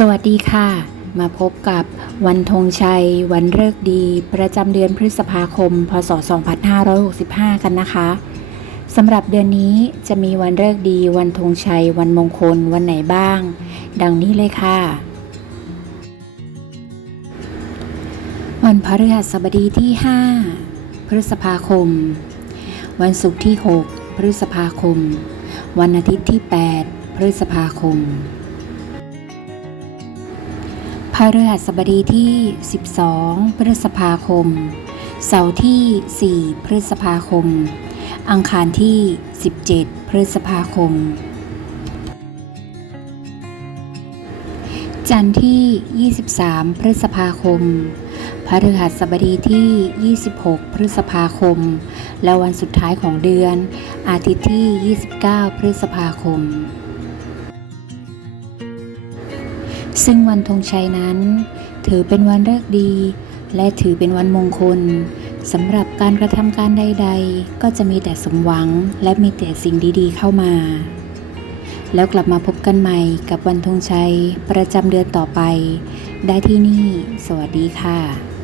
สวัสดีค่ะ มาพบกับวันธงชัย วันเลิกดี ประจำเดือนพฤษภาคม พศ 2565 กันนะคะสำหรับเดือนนี้จะมีวันเลิกดี วันธงชัย วันมงคล วันไหนบ้าง ดังนี้เลยค่ะ วันพฤหัสบดีที่ 5 พฤษภาคม วันศุกร์ที่ 6 พฤษภาคม วันอาทิตย์ที่ 8 พฤษภาคม พฤหัสบดีที่ 12 พฤษภาคม เสาร์ที่ 4 พฤษภาคม อังคารที่ 17 พฤษภาคม จันทร์ที่ 23 พฤษภาคมพฤหัสบดีที่ 26 พฤษภาคม และวันสุดท้ายของเดือน อาทิตย์ที่ 29 พฤษภาคม ซึ่งวันธงชัยนั้น ถือเป็นวันเลิกดี และถือเป็นวันมงคลสำหรับการกระทำการใด ๆ ก็จะมีแต่สมหวังและมีแต่สิ่งดีๆ เข้ามา แล้วกลับมาพบกันใหม่กับวันธงชัยประจำเดือนต่อไป ได้ที่นี่ สวัสดีค่ะ